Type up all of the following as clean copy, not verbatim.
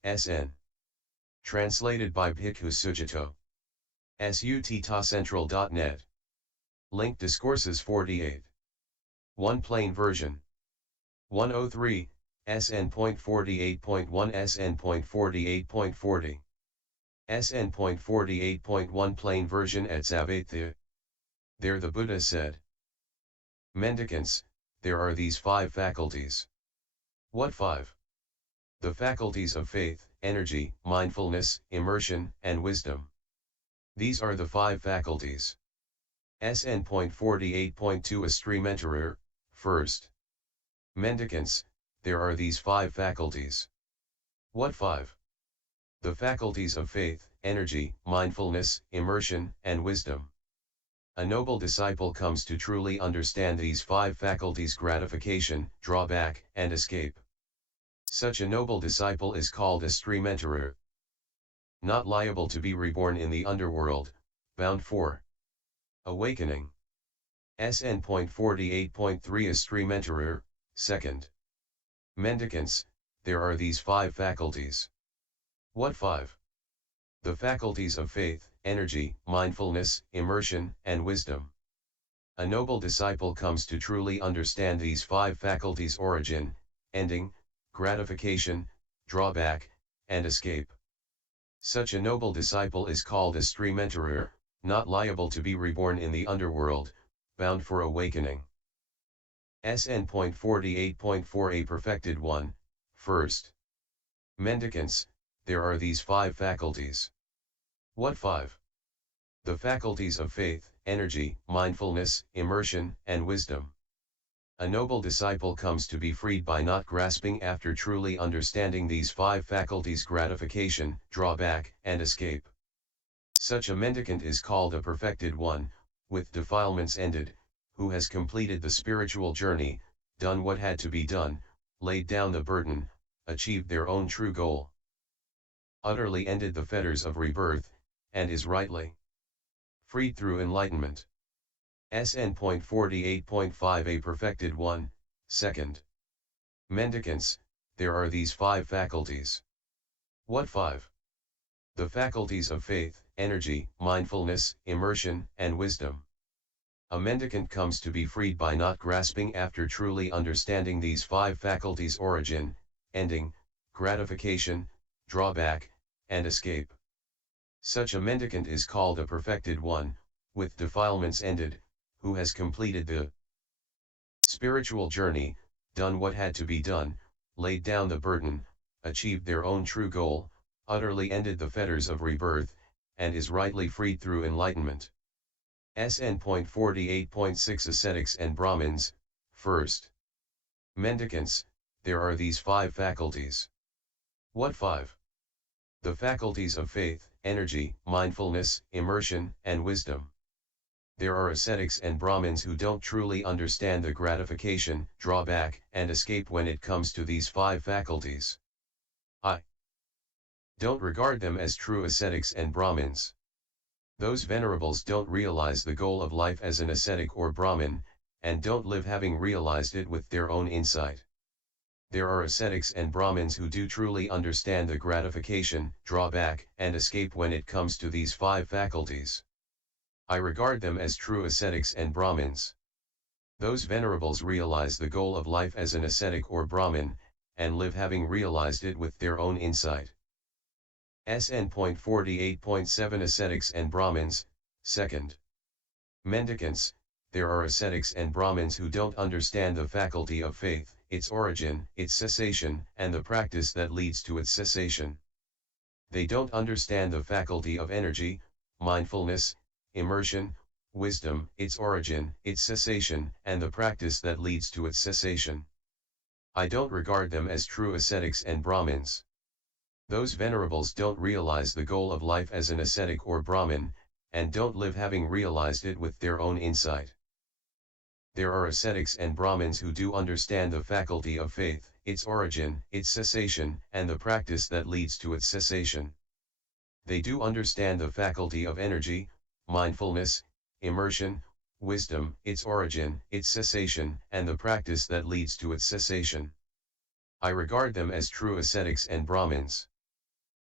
SN. Translated by Bhikkhu Sujato. SUTTACentral.net. Link Discourses 48. 1 Plain Version. 103, SN.48.1 SN.48.40. SN.48.1 Plain Version at Savatthi. There the Buddha said, Mendicants, there are these 5 faculties. What 5? The faculties of faith, energy, mindfulness, immersion, and wisdom. These are the 5 faculties. SN.48.2 Streamenterer, first. Mendicants, there are these 5 faculties. What 5? The faculties of faith, energy, mindfulness, immersion, and wisdom. A noble disciple comes to truly understand these 5 faculties: gratification, drawback, and escape. Such a noble disciple is called a streamenterer. Not liable to be reborn in the underworld, bound for awakening. SN.48.3 Streamenterer, second. Mendicants, there are these 5 faculties. What 5? The faculties of faith, energy, mindfulness, immersion, and wisdom. A noble disciple comes to truly understand these 5 faculties: origin, ending, gratification, drawback, and escape. Such a noble disciple is called a streamenterer, not liable to be reborn in the underworld, bound for awakening. SN.48.4 A Perfected One, first. Mendicants, there are these 5 faculties. What 5? The faculties of faith, energy, mindfulness, immersion, and wisdom. A noble disciple comes to be freed by not grasping after truly understanding these 5 faculties: gratification, drawback, and escape. Such a mendicant is called a perfected one, with defilements ended, who has completed the spiritual journey, done what had to be done, laid down the burden, achieved their own true goal, utterly ended the fetters of rebirth, and is rightly freed through enlightenment. SN.48.5 A Perfected One, second. Mendicants, there are these 5 faculties. What 5? The faculties of faith, energy, mindfulness, immersion, and wisdom. A mendicant comes to be freed by not grasping after truly understanding these 5 faculties: origin, ending, gratification, drawback, and escape. Such a mendicant is called a perfected one, with defilements ended, who has completed the spiritual journey, done what had to be done, laid down the burden, achieved their own true goal, utterly ended the fetters of rebirth, and is rightly freed through enlightenment. SN.48.6 Ascetics and Brahmins, first. Mendicants, there are these 5 faculties. What 5? The faculties of faith, energy, mindfulness, immersion, and wisdom. There are ascetics and Brahmins who don't truly understand the gratification, drawback, and escape when it comes to these 5 faculties. I don't regard them as true ascetics and Brahmins. Those venerables don't realize the goal of life as an ascetic or Brahmin, and don't live having realized it with their own insight. There are ascetics and Brahmins who do truly understand the gratification, drawback, and escape when it comes to these 5 faculties. I regard them as true ascetics and Brahmins. Those venerables realize the goal of life as an ascetic or Brahmin, and live having realized it with their own insight. SN.48.7 Ascetics and Brahmins, second. Mendicants, there are ascetics and Brahmins who don't understand the faculty of faith, its origin, its cessation, and the practice that leads to its cessation. They don't understand the faculty of energy, mindfulness, immersion, wisdom, its origin, its cessation, and the practice that leads to its cessation. I don't regard them as true ascetics and Brahmins. Those venerables don't realize the goal of life as an ascetic or Brahmin, and don't live having realized it with their own insight. There are ascetics and Brahmins who do understand the faculty of faith, its origin, its cessation, and the practice that leads to its cessation. They do understand the faculty of energy, mindfulness, immersion, wisdom, its origin, its cessation, and the practice that leads to its cessation. I regard them as true ascetics and Brahmins.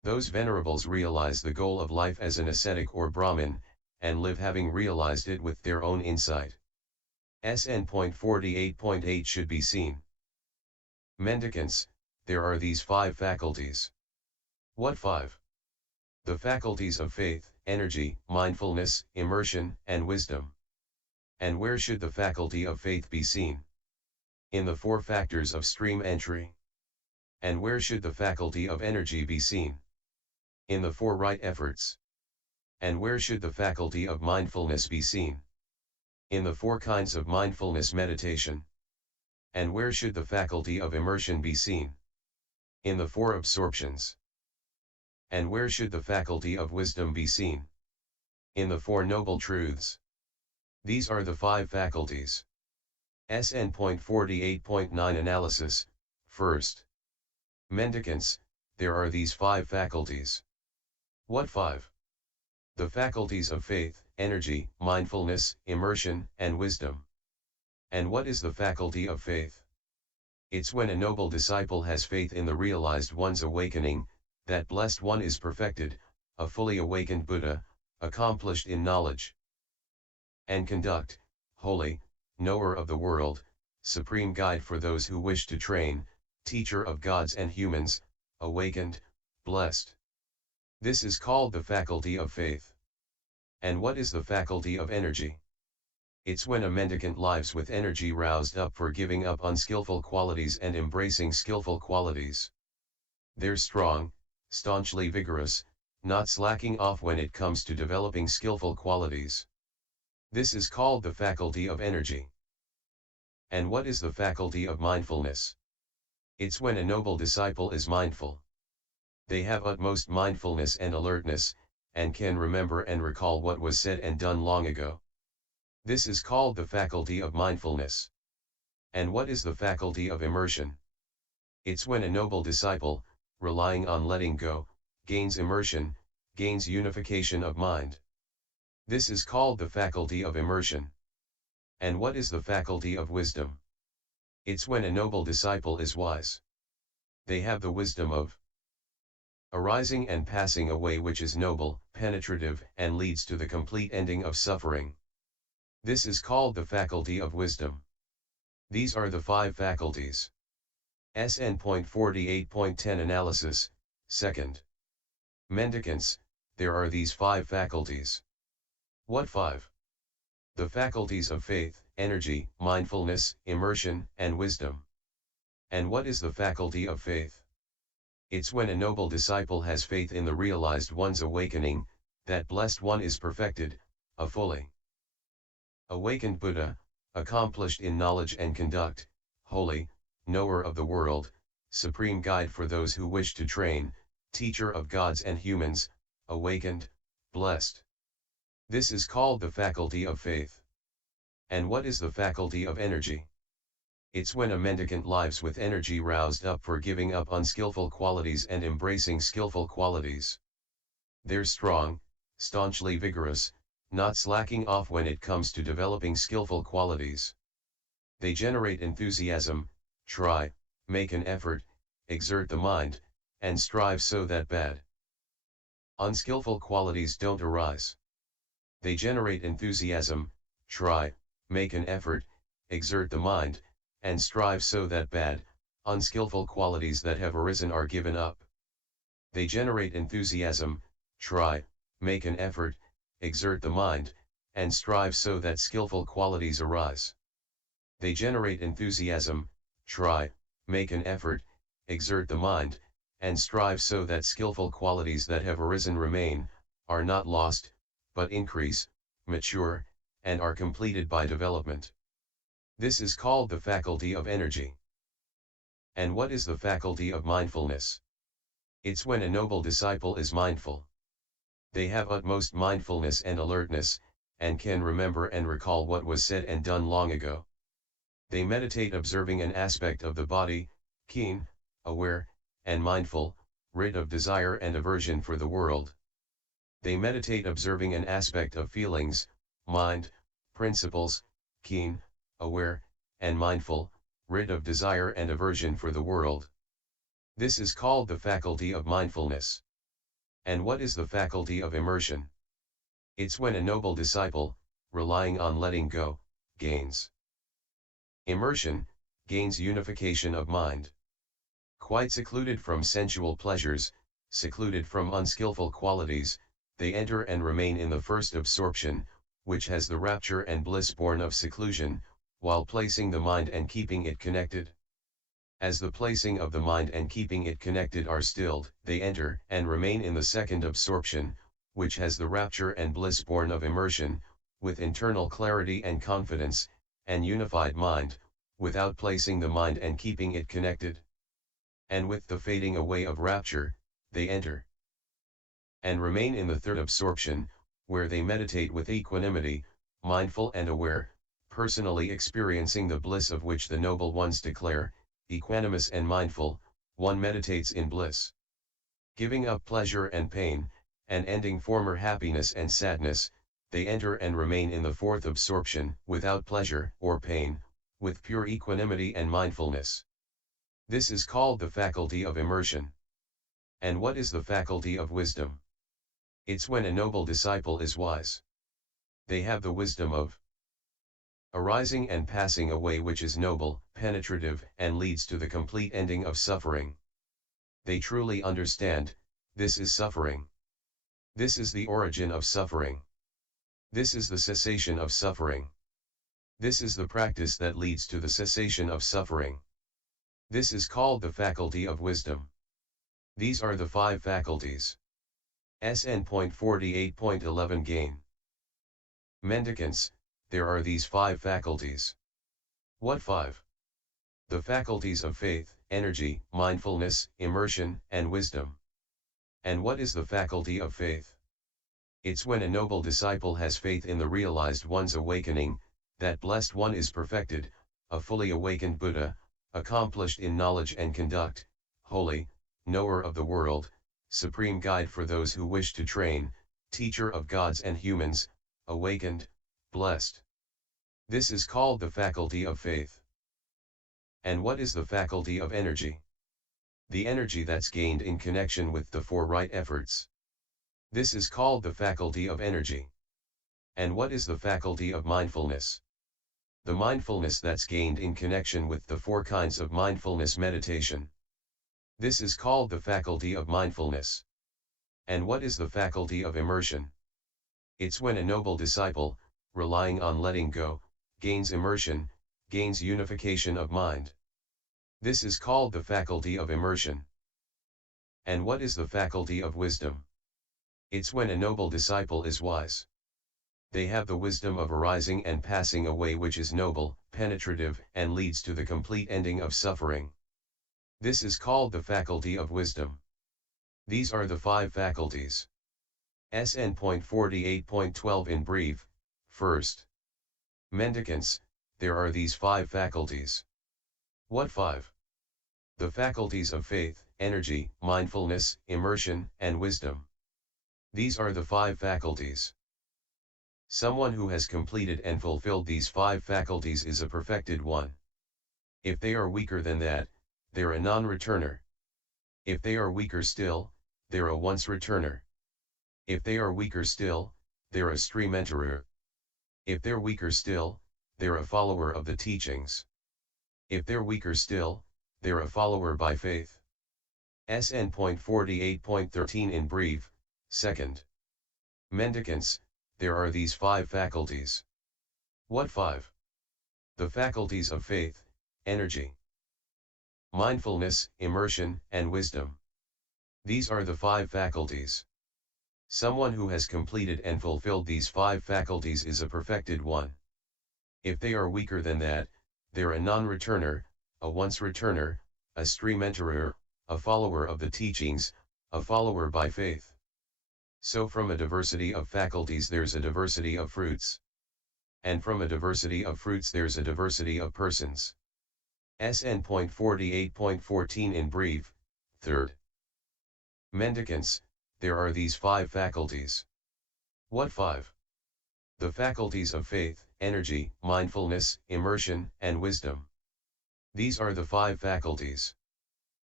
Those venerables realize the goal of life as an ascetic or Brahmin, and live having realized it with their own insight. SN.48.8 should be seen. Mendicants, there are these 5 faculties. What 5? The faculties of faith, energy, mindfulness, immersion, and wisdom. And where should the faculty of faith be seen? In the 4 factors of stream entry. And where should the faculty of energy be seen? In the 4 right efforts. And where should the faculty of mindfulness be seen? In the 4 kinds of mindfulness meditation. And where should the faculty of immersion be seen? In the 4 absorptions. And where should the faculty of wisdom be seen? In the 4 noble truths. These are the 5 faculties. SN.48.9 Analysis. First. Mendicants, there are these 5 faculties. What 5? The faculties of faith, energy, mindfulness, immersion, and wisdom. And what is the faculty of faith? It's when a noble disciple has faith in the realized one's awakening, that blessed one is perfected, a fully awakened Buddha, accomplished in knowledge and conduct, holy, knower of the world, supreme guide for those who wish to train, teacher of gods and humans, awakened, blessed. This is called the faculty of faith. And what is the faculty of energy? It's when a mendicant lives with energy roused up for giving up unskillful qualities and embracing skillful qualities. They're strong, staunchly vigorous, not slacking off when it comes to developing skillful qualities. This is called the faculty of energy. And what is the faculty of mindfulness? It's when a noble disciple is mindful. They have utmost mindfulness and alertness, and can remember and recall what was said and done long ago. This is called the faculty of mindfulness. And what is the faculty of immersion? It's when a noble disciple, relying on letting go, gains immersion, gains unification of mind. This is called the faculty of immersion. And what is the faculty of wisdom? It's when a noble disciple is wise. They have the wisdom of arising and passing away, which is noble, penetrative, and leads to the complete ending of suffering. This is called the faculty of wisdom. These are the 5 faculties. SN.48.10 Analysis. Second. Mendicants, there are these 5 faculties. What 5? The faculties of faith, energy, mindfulness, immersion, and wisdom. And what is the faculty of faith? It's when a noble disciple has faith in the realized one's awakening, that blessed one is perfected, a fully awakened Buddha, accomplished in knowledge and conduct, holy, knower of the world, supreme guide for those who wish to train, teacher of gods and humans, awakened, blessed. This is called the faculty of faith. And what is the faculty of energy? It's when a mendicant lives with energy roused up for giving up unskillful qualities and embracing skillful qualities. They're strong, staunchly vigorous, not slacking off when it comes to developing skillful qualities. They generate enthusiasm, try, make an effort, exert the mind, and strive so that bad, unskillful qualities don't arise. They generate enthusiasm, try, make an effort, exert the mind, and strive so that bad, unskillful qualities that have arisen are given up. They generate enthusiasm, try, make an effort, exert the mind, and strive so that skillful qualities arise. They generate enthusiasm, try, make an effort, exert the mind, and strive so that skillful qualities that have arisen remain, are not lost, but increase, mature, and are completed by development. This is called the faculty of energy. And what is the faculty of mindfulness? It's when a noble disciple is mindful. They have utmost mindfulness and alertness, and can remember and recall what was said and done long ago. They meditate observing an aspect of the body, keen, aware, and mindful, rid of desire and aversion for the world. They meditate observing an aspect of feelings, mind, principles, keen, aware, and mindful, rid of desire and aversion for the world. This is called the faculty of mindfulness. And what is the faculty of immersion? It's when a noble disciple, relying on letting go, gains immersion, gains unification of mind. Quite secluded from sensual pleasures, secluded from unskillful qualities, they enter and remain in the first absorption, which has the rapture and bliss born of seclusion, while placing the mind and keeping it connected. As the placing of the mind and keeping it connected are stilled, they enter and remain in the second absorption, which has the rapture and bliss born of immersion, with internal clarity and confidence, and unified mind, without placing the mind and keeping it connected. And with the fading away of rapture, they enter and remain in the third absorption, where they meditate with equanimity, mindful and aware, personally experiencing the bliss of which the noble ones declare. Equanimous and mindful, one meditates in bliss. Giving up pleasure and pain, and ending former happiness and sadness, they enter and remain in the fourth absorption, without pleasure or pain, with pure equanimity and mindfulness. This is called the faculty of immersion. And what is the faculty of wisdom? It's when a noble disciple is wise. They have the wisdom of arising and passing away, which is noble, penetrative, and leads to the complete ending of suffering. They truly understand, this is suffering. This is the origin of suffering. This is the cessation of suffering. This is the practice that leads to the cessation of suffering. This is called the faculty of wisdom. These are the 5 faculties. SN.48.11 Gain. Mendicants, there are these 5 faculties. What 5? The faculties of faith, energy, mindfulness, immersion, and wisdom. And what is the faculty of faith? It's when a noble disciple has faith in the realized one's awakening, that blessed one is perfected, a fully awakened Buddha, accomplished in knowledge and conduct, holy, knower of the world, supreme guide for those who wish to train, teacher of gods and humans, awakened, blessed. This is called the faculty of faith. And what is the faculty of energy? The energy that's gained in connection with the 4 right efforts. This is called the faculty of energy. And what is the faculty of mindfulness? The mindfulness that's gained in connection with the 4 kinds of mindfulness meditation. This is called the faculty of mindfulness. And what is the faculty of immersion? It's when a noble disciple, relying on letting go, gains immersion, gains unification of mind. This is called the faculty of immersion. And what is the faculty of wisdom? It's when a noble disciple is wise. They have the wisdom of arising and passing away, which is noble, penetrative, and leads to the complete ending of suffering. This is called the faculty of wisdom. These are the 5 faculties. SN.48.12 in brief. First, mendicants, there are these 5 faculties. What 5? The faculties of faith, energy, mindfulness, immersion, and wisdom. These are the 5 faculties. Someone who has completed and fulfilled these 5 faculties is a perfected one. If they are weaker than that, they're a non-returner. If they are weaker still, they're a once-returner. If they are weaker still, they're a stream enterer. If they're weaker still, they're a follower of the teachings. If they're weaker still, they're a follower by faith. SN.48.13 in brief. Second, mendicants, there are these 5 faculties. What 5? The faculties of faith, energy, mindfulness, immersion, and wisdom. These are the 5 faculties. Someone who has completed and fulfilled these 5 faculties is a perfected one. If they are weaker than that, they're a non-returner, a once-returner, a stream enterer, a follower of the teachings, a follower by faith. So from a diversity of faculties there's a diversity of fruits. And from a diversity of fruits there's a diversity of persons. SN.48.14 in brief. Third, mendicants, there are these 5 faculties. What 5? The faculties of faith, energy, mindfulness, immersion, and wisdom. These are the 5 faculties.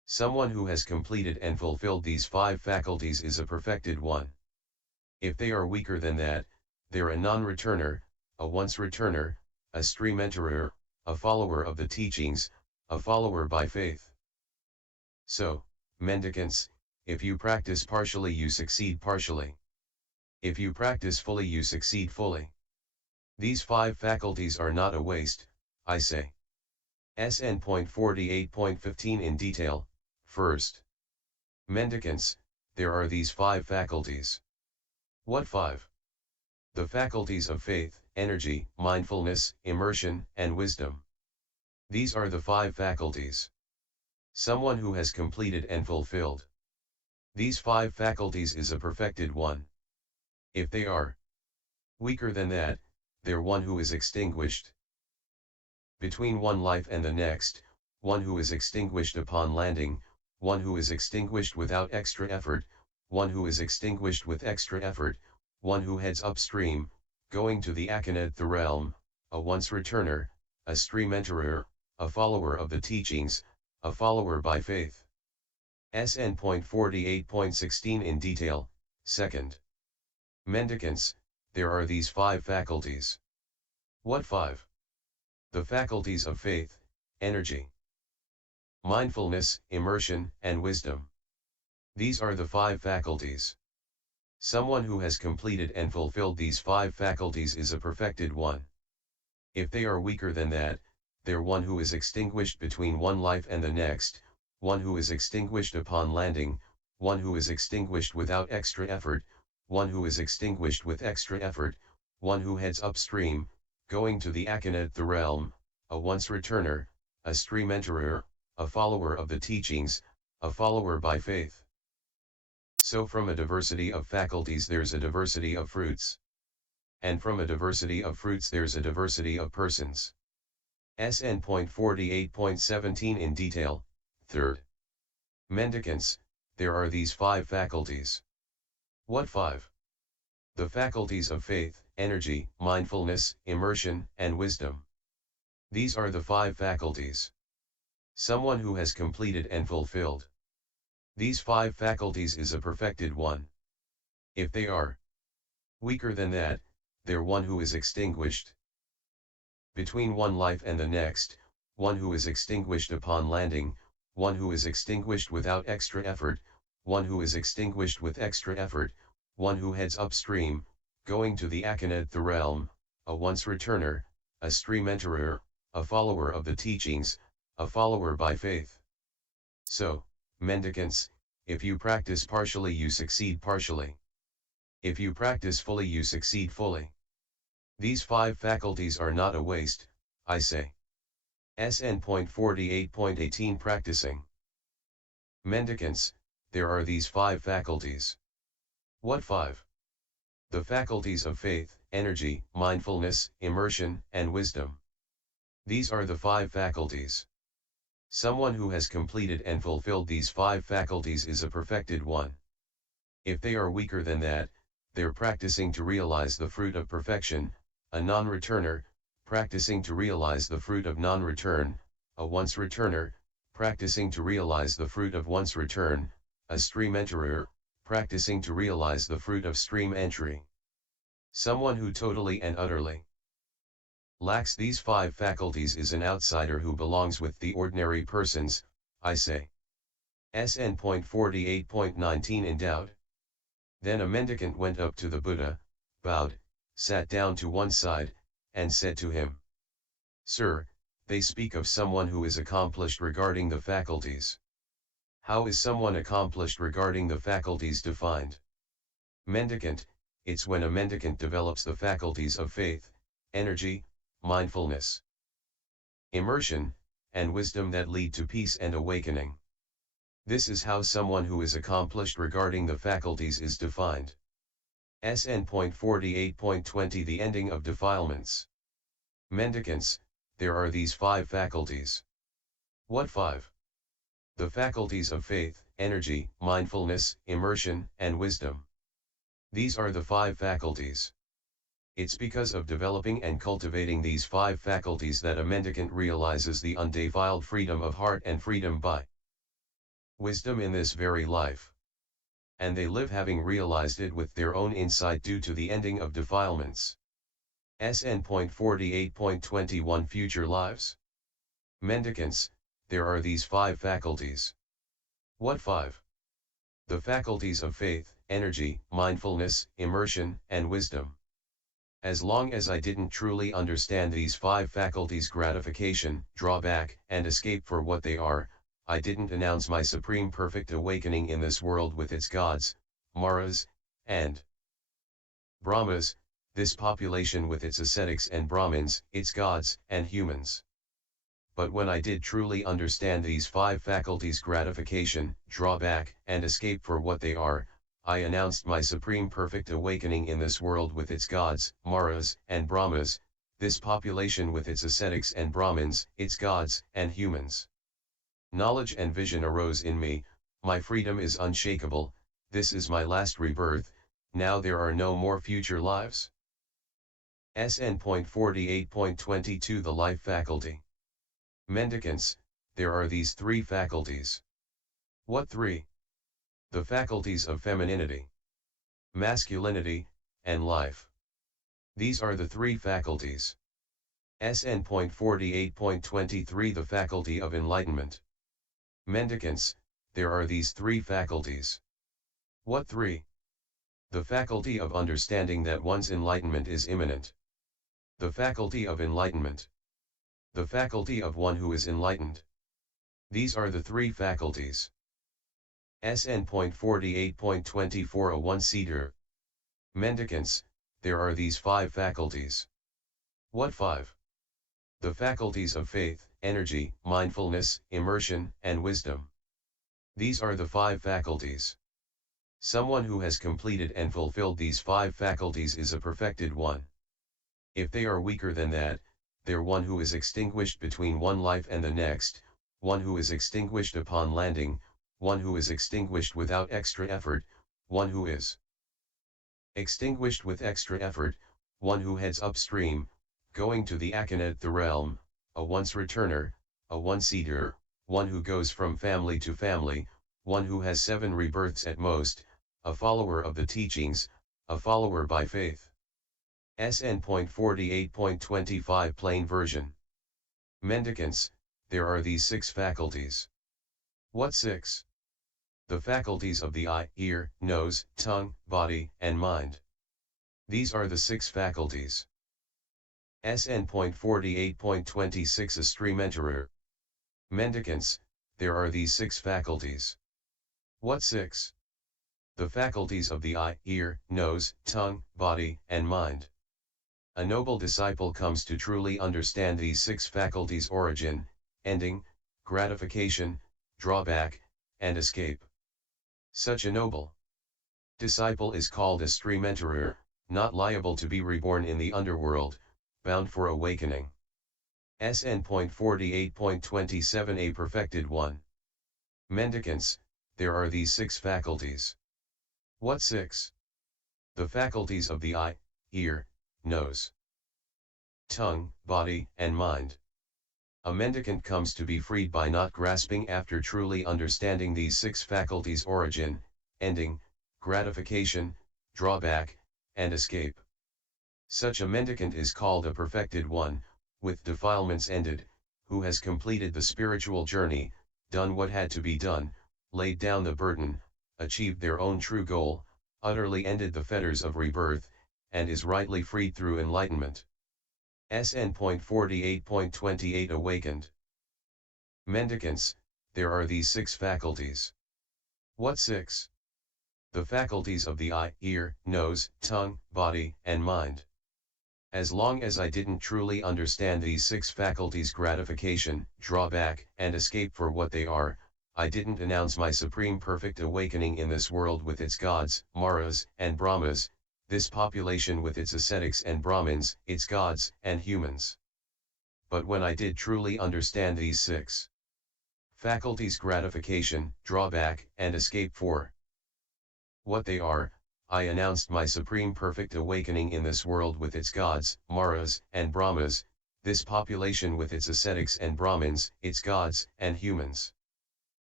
Someone who has completed and fulfilled these 5 faculties is a perfected one. If they are weaker than that, they're a non-returner, a once-returner, a stream enterer, a follower of the teachings, a follower by faith. So, mendicants, if you practice partially you succeed partially. If you practice fully you succeed fully. These 5 faculties are not a waste, I say. SN.48.15 in detail. First, mendicants, there are these 5 faculties. What 5? The faculties of faith, energy, mindfulness, immersion, and wisdom. These are the 5 faculties. Someone who has completed and fulfilled these 5 faculties is a perfected one. If they are weaker than that, they're one who is extinguished. Between one life and the next, one who is extinguished upon landing, one who is extinguished without extra effort, one who is extinguished with extra effort, one who heads upstream, going to the Akaneth the realm, a once-returner, a stream enterer, a follower of the teachings, a follower by faith. SN.48.16 in detail. Second, mendicants, there are these 5 faculties. What 5? The faculties of faith, energy, mindfulness, immersion, and wisdom. These are the 5 faculties. Someone who has completed and fulfilled these 5 faculties is a perfected one. If they are weaker than that, they're one who is extinguished between one life and the next, one who is extinguished upon landing, one who is extinguished without extra effort, one who is extinguished with extra effort, one who heads upstream, going to the Akaneth the realm, a once-returner, a stream enterer, a follower of the teachings, a follower by faith. So from a diversity of faculties there's a diversity of fruits. And from a diversity of fruits there's a diversity of persons. SN.48.17 in detail. Third, mendicants, there are these 5 faculties. What 5? The faculties of faith, energy, mindfulness, immersion, and wisdom. These are the 5 faculties. Someone who has completed and fulfilled these 5 faculties is a perfected one. If they are weaker than that, they're one who is extinguished. Between one life and the next, one who is extinguished upon landing, one who is extinguished without extra effort, one who is extinguished with extra effort, one who heads upstream, going to the Akaneth the realm, a once-returner, a stream enterer, a follower of the teachings, a follower by faith. So, mendicants, if you practice partially you succeed partially. If you practice fully you succeed fully. These 5 faculties are not a waste, I say. SN.48.18 Practicing. Mendicants, there are these 5 faculties. What 5? The faculties of faith, energy, mindfulness, immersion, and wisdom. These are the 5 faculties. Someone who has completed and fulfilled these 5 faculties is a perfected one. If they are weaker than that, they're practicing to realize the fruit of perfection, a non-returner, practicing to realize the fruit of non-return, a once-returner, practicing to realize the fruit of once-return, a stream enterer, practicing to realize the fruit of stream entry. Someone who totally and utterly lacks these 5 faculties is an outsider who belongs with the ordinary persons, I say. SN.48.19 in doubt. Then a mendicant went up to the Buddha, bowed, sat down to one side, and said to him, "Sir, they speak of someone who is accomplished regarding the faculties. How is someone accomplished regarding the faculties defined?" Mendicant, it's when a mendicant develops the faculties of faith, energy, mindfulness, immersion, and wisdom that lead to peace and awakening. This is how someone who is accomplished regarding the faculties is defined. SN.48.20 The ending of defilements. Mendicants, there are these 5 faculties. What 5? The faculties of faith, energy, mindfulness, immersion, and wisdom. These are the 5 faculties. It's because of developing and cultivating these 5 faculties that a mendicant realizes the undefiled freedom of heart and freedom by wisdom in this very life. And they live having realized it with their own insight due to the ending of defilements. SN.48.21 Future lives. Mendicants, there are these 5 faculties. What 5? The faculties of faith, energy, mindfulness, immersion, and wisdom. As long as I didn't truly understand these 5 faculties, gratification, drawback, and escape for what they are, I didn't announce my supreme perfect awakening in this world with its gods, maras, and brahmas, this population with its ascetics and brahmins, its gods, and humans. But when I did truly understand these 5 faculties, gratification, drawback, and escape for what they are, I announced my supreme perfect awakening in this world with its gods, maras, and brahmas, this population with its ascetics and brahmins, its gods, and humans. Knowledge and vision arose in me, my freedom is unshakable, this is my last rebirth, now there are no more future lives. SN.48.22 The life faculty. Mendicants, there are these 3 faculties. What 3? The faculties of femininity, masculinity, and life. These are the 3 faculties. SN.48.23 The faculty of enlightenment. Mendicants, there are these 3 faculties. What 3? The faculty of understanding that one's enlightenment is imminent. The faculty of enlightenment. The faculty of one who is enlightened. These are the 3 faculties. SN.48.24 1 Cedar. Mendicants, there are these 5 faculties. What 5? The faculties of faith, energy, mindfulness, immersion, and wisdom. These are the 5 faculties. Someone who has completed and fulfilled these 5 faculties is a perfected one. If they are weaker than that, they're one who is extinguished between one life and the next, one who is extinguished upon landing, one who is extinguished without extra effort, one who is extinguished with extra effort, one who heads upstream, going to the Akinat the realm, a once returner, a one-seater, one who goes from family to family, one who has 7 rebirths at most, a follower of the teachings, a follower by faith. SN.48.25 Plain version. Mendicants, there are these 6 faculties. What 6? The faculties of the eye, ear, nose, tongue, body, and mind. These are the 6 faculties. SN.48.26 A stream enterer. Mendicants, there are these 6 faculties. What 6? The faculties of the eye, ear, nose, tongue, body, and mind. A noble disciple comes to truly understand these 6 faculties: origin, ending, gratification, drawback, and escape. Such a noble disciple is called a stream enterer, not liable to be reborn in the underworld, bound for awakening. SN.48.27 A perfected one. Mendicants, there are these 6 faculties. What 6? The faculties of the eye, ear, nose, tongue, body, and mind. A mendicant comes to be freed by not grasping after truly understanding these 6 faculties: origin, ending, gratification, drawback, and escape. Such a mendicant is called a perfected one, with defilements ended, who has completed the spiritual journey, done what had to be done, laid down the burden, achieved their own true goal, utterly ended the fetters of rebirth, and is rightly freed through enlightenment. SN.48.28 Awakened. Mendicants, there are these 6 faculties. What 6? The faculties of the eye, ear, nose, tongue, body, and mind. As long as I didn't truly understand these 6 faculties, gratification, drawback, and escape for what they are, I didn't announce my supreme perfect awakening in this world with its gods, maras, and brahmas, this population with its ascetics and brahmins, its gods, and humans. But when I did truly understand these 6 faculties, gratification, drawback, and escape for what they are, I announced my supreme perfect awakening in this world with its gods, maras, and brahmas, this population with its ascetics and brahmins, its gods, and humans.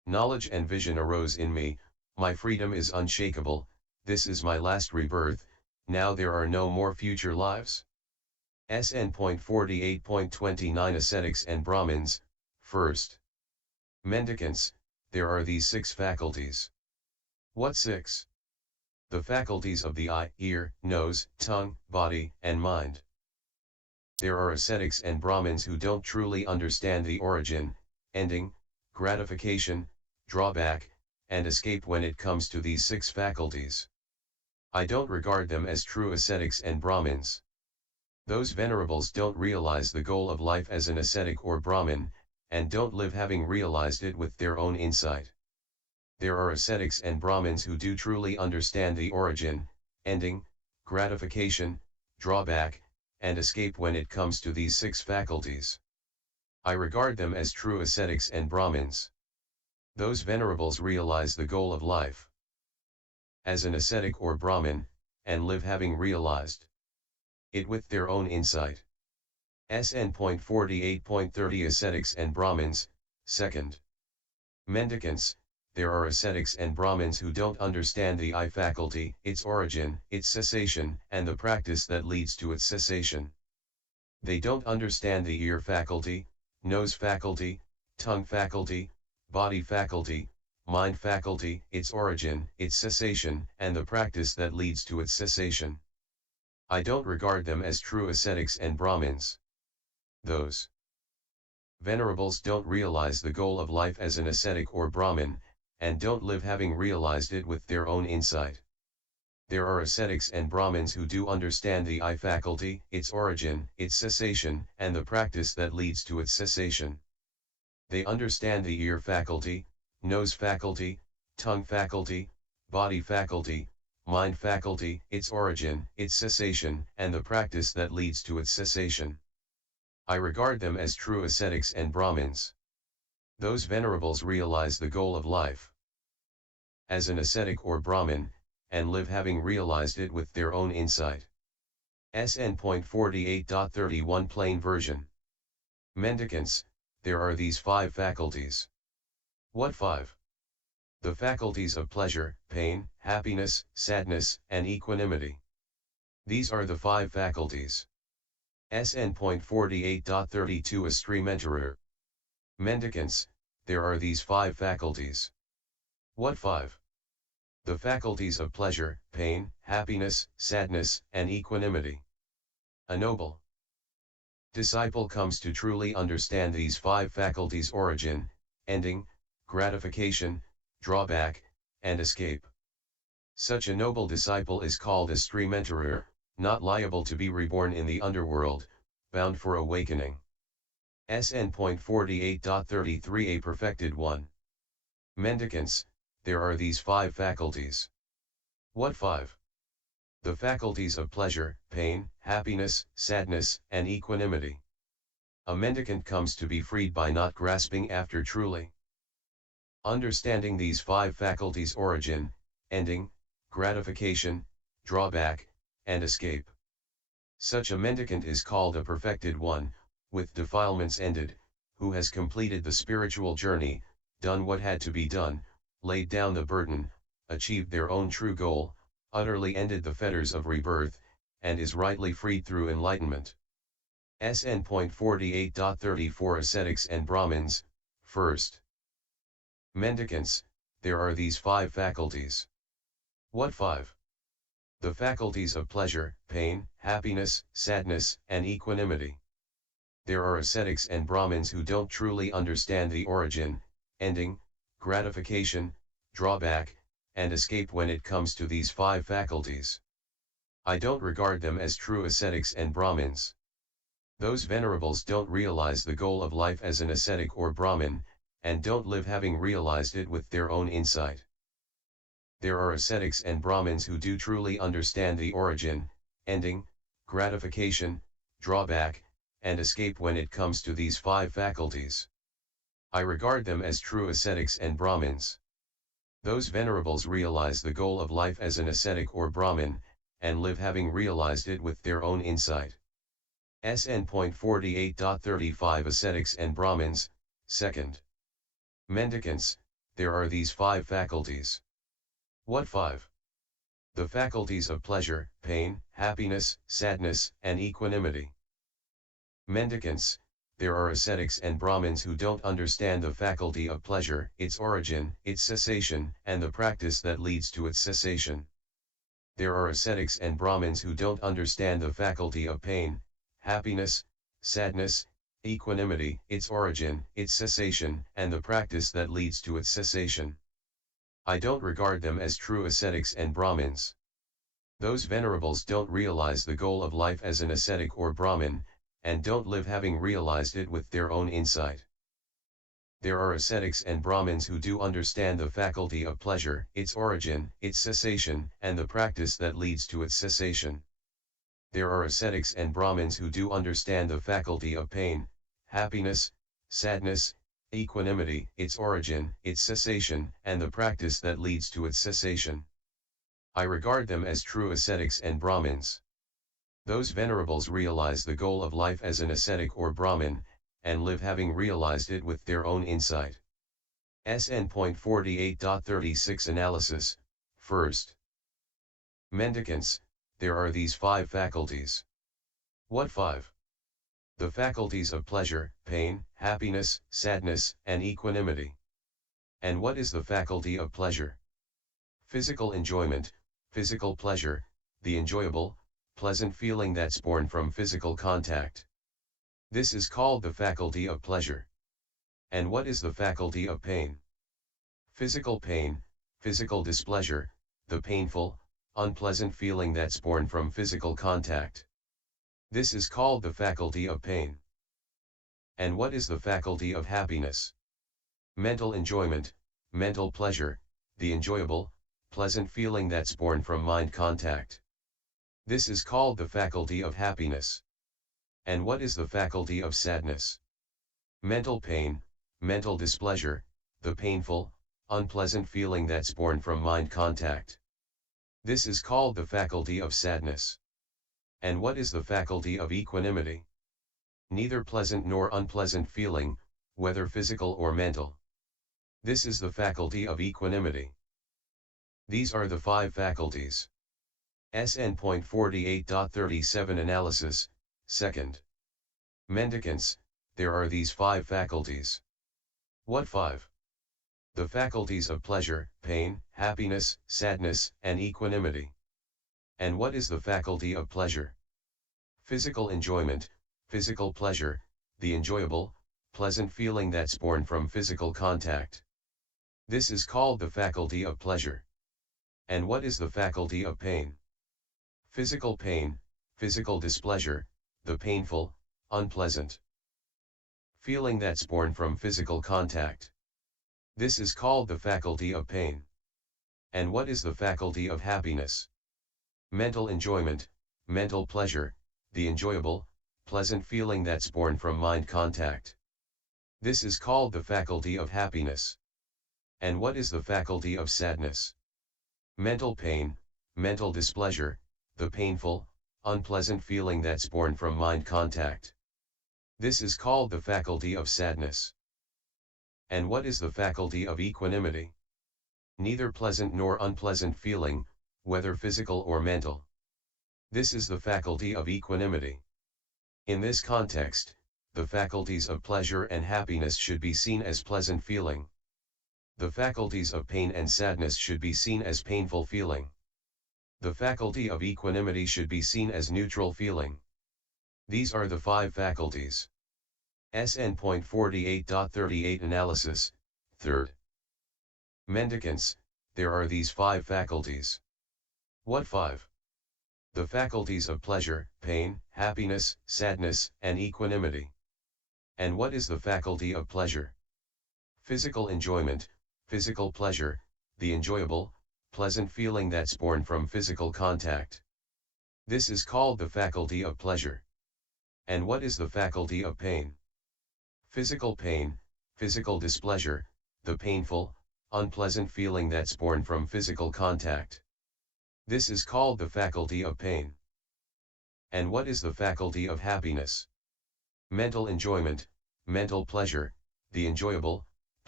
Knowledge and vision arose in me, my freedom is unshakable, this is my last rebirth, now there are no more future lives. SN.48.29 Ascetics and Brahmins, first. Mendicants, there are these 6 faculties. What 6? The faculties of the eye, ear, nose, tongue, body, and mind. There are ascetics and Brahmins who don't truly understand the origin, ending, gratification, drawback, and escape when it comes to these 6 faculties. I don't regard them as true ascetics and Brahmins. Those venerables don't realize the goal of life as an ascetic or Brahmin, and don't live having realized it with their own insight. There are ascetics and Brahmins who do truly understand the origin, ending, gratification, drawback, and escape when it comes to these 6 faculties. I regard them as true ascetics and Brahmins. Those venerables realize the goal of life as an ascetic or Brahmin, and live having realized it with their own insight. SN.48.30 Ascetics and Brahmins, second. Mendicants, there are ascetics and Brahmins who don't understand the eye faculty, its origin, its cessation, and the practice that leads to its cessation. They don't understand the ear faculty, nose faculty, tongue faculty, body faculty, mind faculty, its origin, its cessation, and the practice that leads to its cessation. I don't regard them as true ascetics and Brahmins. Those venerables don't realize the goal of life as an ascetic or Brahmin, and don't live having realized it with their own insight. There are ascetics and Brahmins who do understand the eye faculty, its origin, its cessation, and the practice that leads to its cessation. They understand the ear faculty, nose faculty, tongue faculty, body faculty, mind faculty, its origin, its cessation, and the practice that leads to its cessation. I regard them as true ascetics and Brahmins. Those venerables realize the goal of life as an ascetic or Brahmin, and live having realized it with their own insight. SN.48.31 Plain Version. Mendicants, there are these 5 faculties. What 5? The faculties of pleasure, pain, happiness, sadness, and equanimity. These are the 5 faculties. SN.48.32 Astrementerer. Mendicants, there are these 5 faculties. What 5? The faculties of pleasure, pain, happiness, sadness, and equanimity. A noble disciple comes to truly understand these 5 faculties' origin, ending, gratification, drawback, and escape. Such a noble disciple is called a Astrementerer, not liable to be reborn in the underworld, bound for awakening. SN.48.33 A perfected one. Mendicants, there are these 5 faculties. What 5? The faculties of pleasure, pain, happiness, sadness, and equanimity. A mendicant comes to be freed by not grasping after truly understanding these 5 faculties' origin, ending, gratification, drawback, and escape. Such a mendicant is called a perfected one, with defilements ended, who has completed the spiritual journey, done what had to be done, laid down the burden, achieved their own true goal, utterly ended the fetters of rebirth, and is rightly freed through enlightenment. SN.48.34 Ascetics and Brahmins, first. Mendicants, there are these 5 faculties. What 5? The faculties of pleasure, pain, happiness, sadness, and equanimity. There are ascetics and Brahmins who don't truly understand the origin, ending, gratification, drawback, and escape when it comes to these 5 faculties. I don't regard them as true ascetics and Brahmins. Those venerables don't realize the goal of life as an ascetic or Brahmin, and don't live having realized it with their own insight. There are ascetics and Brahmins who do truly understand the origin, ending, gratification, drawback, and escape when it comes to these 5 faculties. I regard them as true ascetics and Brahmins. Those venerables realize the goal of life as an ascetic or Brahmin, and live having realized it with their own insight. SN.48.35 Ascetics and Brahmins, second. Mendicants, there are these 5 faculties. What 5? The faculties of pleasure, pain, happiness, sadness, and equanimity. Mendicants, there are ascetics and Brahmins who don't understand the faculty of pleasure, its origin, its cessation, and the practice that leads to its cessation. There are ascetics and Brahmins who don't understand the faculty of pain, happiness, sadness, equanimity, its origin, its cessation, and the practice that leads to its cessation. I don't regard them as true ascetics and Brahmins. Those venerables don't realize the goal of life as an ascetic or Brahmin, and don't live having realized it with their own insight. There are ascetics and Brahmins who do understand the faculty of pleasure, its origin, its cessation, and the practice that leads to its cessation. There are ascetics and Brahmins who do understand the faculty of pain, happiness, sadness, equanimity, its origin, its cessation, and the practice that leads to its cessation. I regard them as true ascetics and Brahmins. Those venerables realize the goal of life as an ascetic or Brahmin, and live having realized it with their own insight. SN.48.36 Analysis. First. Mendicants, there are these 5 faculties. What 5? The faculties of pleasure, pain, happiness, sadness, and equanimity. And what is the faculty of pleasure? Physical enjoyment, physical pleasure, the enjoyable, pleasant feeling that's born from physical contact. This is called the faculty of pleasure. And what is the faculty of pain? Physical pain, physical displeasure, the painful, unpleasant feeling that's born from physical contact. This is called the faculty of pain. And what is the faculty of happiness? Mental enjoyment, mental pleasure, the enjoyable, pleasant feeling that's born from mind contact. This is called the faculty of happiness. And what is the faculty of sadness? Mental pain, mental displeasure, the painful, unpleasant feeling that's born from mind contact. This is called the faculty of sadness. And what is the faculty of equanimity? Neither pleasant nor unpleasant feeling, whether physical or mental. This is the faculty of equanimity. These are the 5 faculties. SN.48.37 Analysis. Second. Mendicants, there are these 5 faculties. What 5? The faculties of pleasure, pain, happiness, sadness, and equanimity. And what is the faculty of pleasure? Physical enjoyment, physical pleasure, the enjoyable, pleasant feeling that's born from physical contact. This is called the faculty of pleasure. And what is the faculty of pain? Physical pain, physical displeasure, the painful, unpleasant feeling that's born from physical contact. This is called the faculty of pain. And what is the faculty of happiness? Mental enjoyment, mental pleasure, the enjoyable, pleasant feeling that's born from mind contact. This is called the faculty of happiness. And what is the faculty of sadness? Mental pain, mental displeasure, the painful, unpleasant feeling that's born from mind contact. This is called the faculty of sadness. And what is the faculty of equanimity? Neither pleasant nor unpleasant feeling, whether physical or mental. This is the faculty of equanimity. In this context, the faculties of pleasure and happiness should be seen as pleasant feeling. The faculties of pain and sadness should be seen as painful feeling. The faculty of equanimity should be seen as neutral feeling. These are the 5 faculties. SN.48.38 Analysis. Third. Mendicants, there are these 5 faculties. What 5? The faculties of pleasure, pain, happiness, sadness, and equanimity. And what is the faculty of pleasure? Physical enjoyment, physical pleasure, the enjoyable, pleasant feeling that's born from physical contact. This is called the faculty of pleasure. And what is the faculty of pain? Physical pain, physical displeasure, the painful, unpleasant feeling that's born from physical contact. This is called the faculty of pain. And what is the faculty of happiness? Mental enjoyment, mental pleasure, the enjoyable,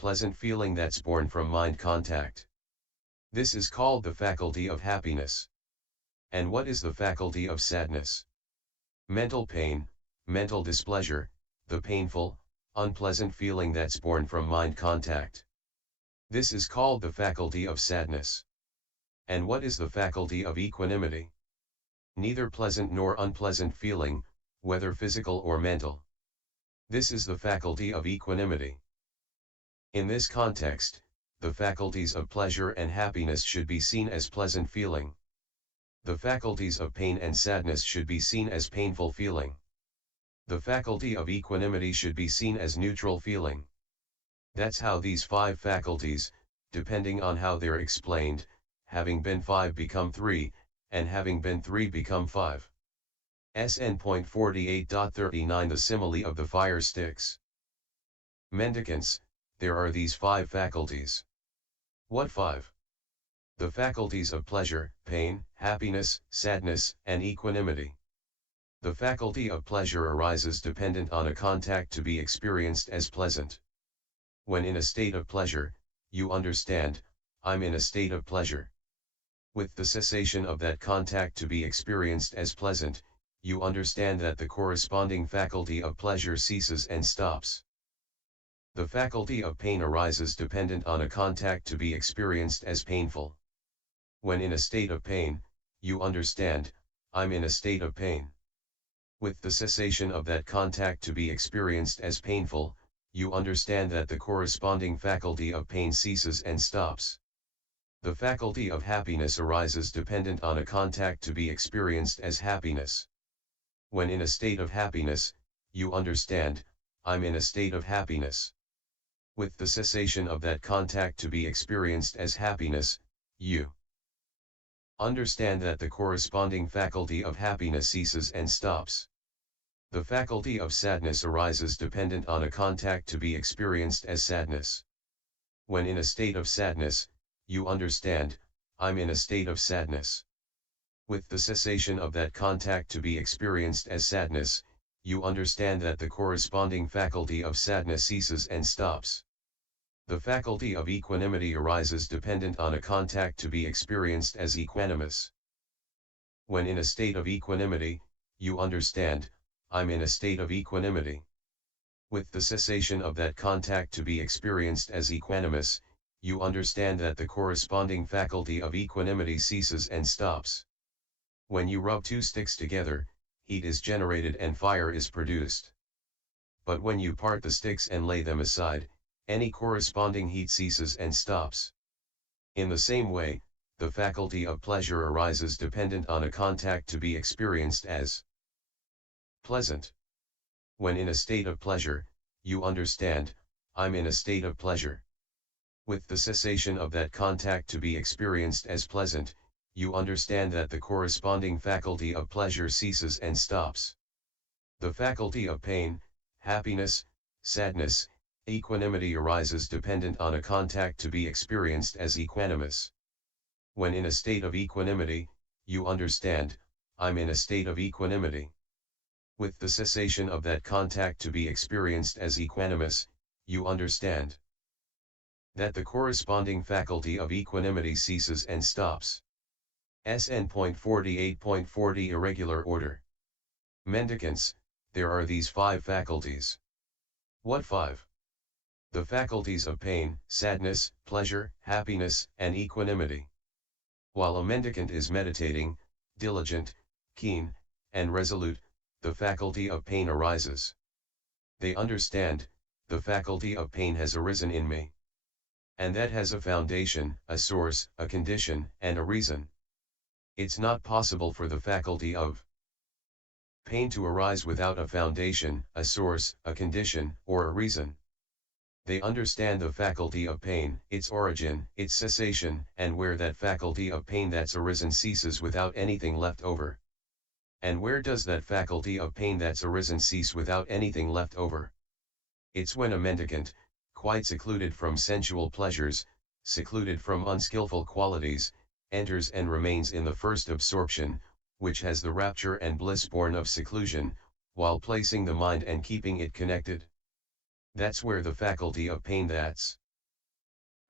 pleasant feeling that's born from mind contact. This is called the faculty of happiness. And what is the faculty of sadness? Mental pain, mental displeasure, the painful, unpleasant feeling that's born from mind contact. This is called the faculty of sadness. And what is the faculty of equanimity? Neither pleasant nor unpleasant feeling, whether physical or mental. This is the faculty of equanimity. In this context, the faculties of pleasure and happiness should be seen as pleasant feeling. The faculties of pain and sadness should be seen as painful feeling. The faculty of equanimity should be seen as neutral feeling. That's how these 5 faculties, depending on how they're explained, having been 5 become 3, and having been 3 become 5. SN.48.39 The simile of the fire sticks. Mendicants, there are these 5 faculties. What 5? The faculties of pleasure, pain, happiness, sadness, and equanimity. The faculty of pleasure arises dependent on a contact to be experienced as pleasant. When in a state of pleasure, you understand, I'm in a state of pleasure. With the cessation of that contact to be experienced as pleasant, you understand that the corresponding faculty of pleasure ceases and stops. The faculty of pain arises dependent on a contact to be experienced as painful. When in a state of pain, you understand, I'm in a state of pain. With the cessation of that contact to be experienced as painful, you understand that the corresponding faculty of pain ceases and stops. The faculty of happiness arises dependent on a contact to be experienced as happiness. When in a state of happiness, you understand, I'm in a state of happiness. With the cessation of that contact to be experienced as happiness, you understand that the corresponding faculty of happiness ceases and stops. The faculty of sadness arises dependent on a contact to be experienced as sadness. When in a state of sadness, you understand, I'm in a state of sadness. With the cessation of that contact to be experienced as sadness, you understand that the corresponding faculty of sadness ceases and stops. The faculty of equanimity arises dependent on a contact to be experienced as equanimous. When in a state of equanimity, you understand, I'm in a state of equanimity. With the cessation of that contact to be experienced as equanimous, you understand that the corresponding faculty of equanimity ceases and stops. When you rub 2 sticks together, heat is generated and fire is produced. But when you part the sticks and lay them aside, any corresponding heat ceases and stops. In the same way, the faculty of pleasure arises dependent on a contact to be experienced as pleasant. When in a state of pleasure, you understand, I'm in a state of pleasure. With the cessation of that contact to be experienced as pleasant, you understand that the corresponding faculty of pleasure ceases and stops. The faculty of pain, happiness, sadness, equanimity arises dependent on a contact to be experienced as equanimous. When in a state of equanimity, you understand, I'm in a state of equanimity. With the cessation of that contact to be experienced as equanimous, you understand that the corresponding faculty of equanimity ceases and stops. SN.48.40 Irregular order. Mendicants, there are these 5 faculties. What 5? The faculties of pain, sadness, pleasure, happiness, and equanimity. While a mendicant is meditating, diligent, keen, and resolute, the faculty of pain arises. They understand, the faculty of pain has arisen in me. And that has a foundation, a source, a condition, and a reason. It's not possible for the faculty of pain to arise without a foundation, a source, a condition, or a reason. They understand the faculty of pain, its origin, its cessation, and where that faculty of pain that's arisen ceases without anything left over. And where does that faculty of pain that's arisen cease without anything left over? It's when a mendicant, quite secluded from sensual pleasures, secluded from unskillful qualities, enters and remains in the first absorption, which has the rapture and bliss born of seclusion, while placing the mind and keeping it connected. That's where the faculty of pain that's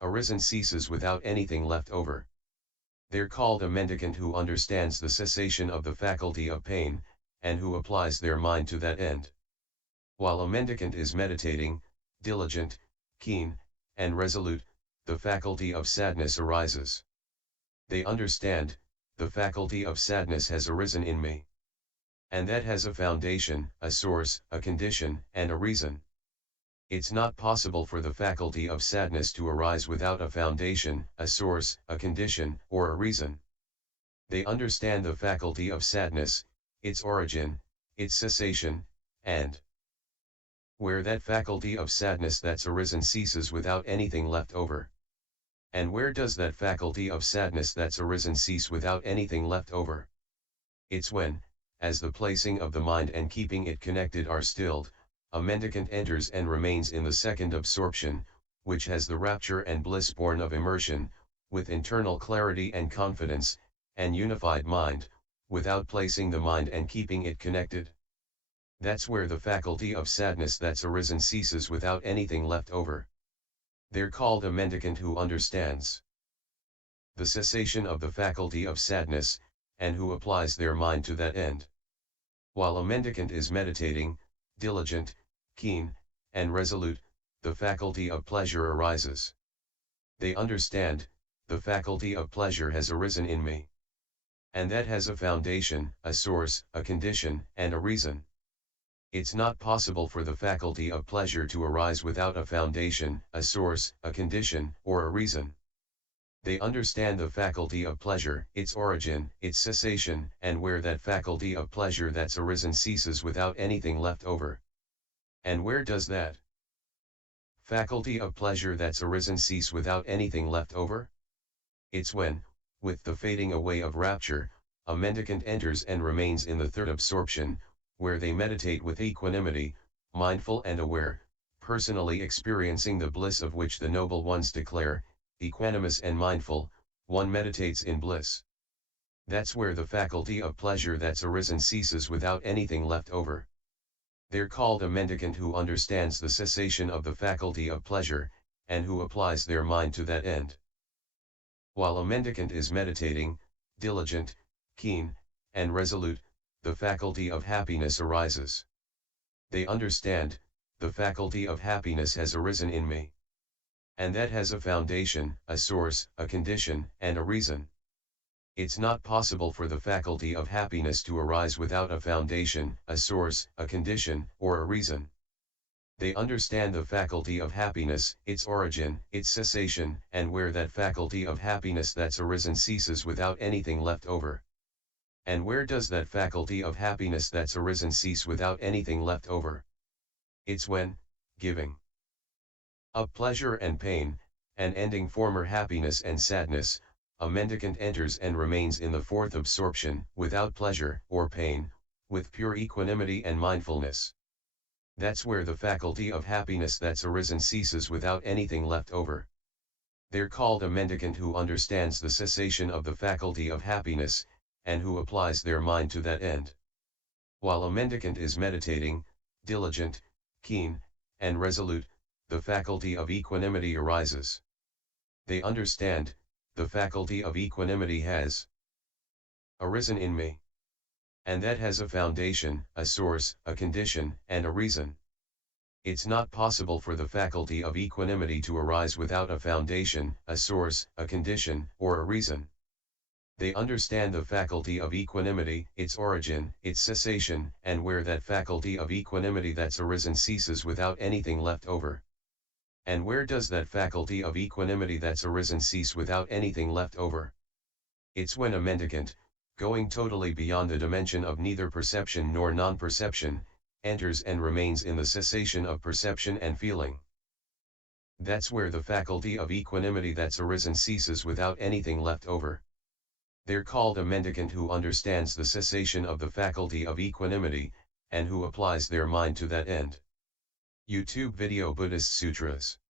arisen ceases without anything left over. They're called a mendicant who understands the cessation of the faculty of pain, and who applies their mind to that end. While a mendicant is meditating, diligent, keen, and resolute, the faculty of sadness arises. They understand, the faculty of sadness has arisen in me. And that has a foundation, a source, a condition, and a reason. It's not possible for the faculty of sadness to arise without a foundation, a source, a condition, or a reason. They understand the faculty of sadness, its origin, its cessation, and where that faculty of sadness that's arisen ceases without anything left over. And where does that faculty of sadness that's arisen cease without anything left over? It's when, as the placing of the mind and keeping it connected are stilled, a mendicant enters and remains in the second absorption, which has the rapture and bliss born of immersion, with internal clarity and confidence, and unified mind, without placing the mind and keeping it connected. That's where the faculty of sadness that's arisen ceases without anything left over. They're called a mendicant who understands the cessation of the faculty of sadness, and who applies their mind to that end. While a mendicant is meditating, diligent, keen, and resolute, the faculty of pleasure arises. They understand, the faculty of pleasure has arisen in me. And that has a foundation, a source, a condition, and a reason. It's not possible for the faculty of pleasure to arise without a foundation, a source, a condition, or a reason. They understand the faculty of pleasure, its origin, its cessation, and where that faculty of pleasure that's arisen ceases without anything left over. And where does that faculty of pleasure that's arisen cease without anything left over? It's when, with the fading away of rapture, a mendicant enters and remains in the third absorption, where they meditate with equanimity, mindful and aware, personally experiencing the bliss of which the noble ones declare, equanimous and mindful, one meditates in bliss. That's where the faculty of pleasure that's arisen ceases without anything left over. They're called a mendicant who understands the cessation of the faculty of pleasure, and who applies their mind to that end. While a mendicant is meditating, diligent, keen, and resolute, the faculty of happiness arises. They understand, the faculty of happiness has arisen in me. And that has a foundation, a source, a condition, and a reason. It's not possible for the faculty of happiness to arise without a foundation, a source, a condition, or a reason. They understand the faculty of happiness, its origin, its cessation, and where that faculty of happiness that's arisen ceases without anything left over. And where does that faculty of happiness that's arisen cease without anything left over? It's when, giving up pleasure and pain, and ending former happiness and sadness, a mendicant enters and remains in the fourth absorption, without pleasure or pain, with pure equanimity and mindfulness. That's where the faculty of happiness that's arisen ceases without anything left over. They're called a mendicant who understands the cessation of the faculty of happiness, and who applies their mind to that end. While a mendicant is meditating, diligent, keen, and resolute, the faculty of equanimity arises. They understand, the faculty of equanimity has arisen in me. And that has a foundation, a source, a condition, and a reason. It's not possible for the faculty of equanimity to arise without a foundation, a source, a condition, or a reason. They understand the faculty of equanimity, its origin, its cessation, and where that faculty of equanimity that's arisen ceases without anything left over. And where does that faculty of equanimity that's arisen cease without anything left over? It's when a mendicant, going totally beyond the dimension of neither perception nor non-perception, enters and remains in the cessation of perception and feeling. That's where the faculty of equanimity that's arisen ceases without anything left over. They're called a mendicant who understands the cessation of the faculty of equanimity, and who applies their mind to that end. YouTube video Buddhist Sutras.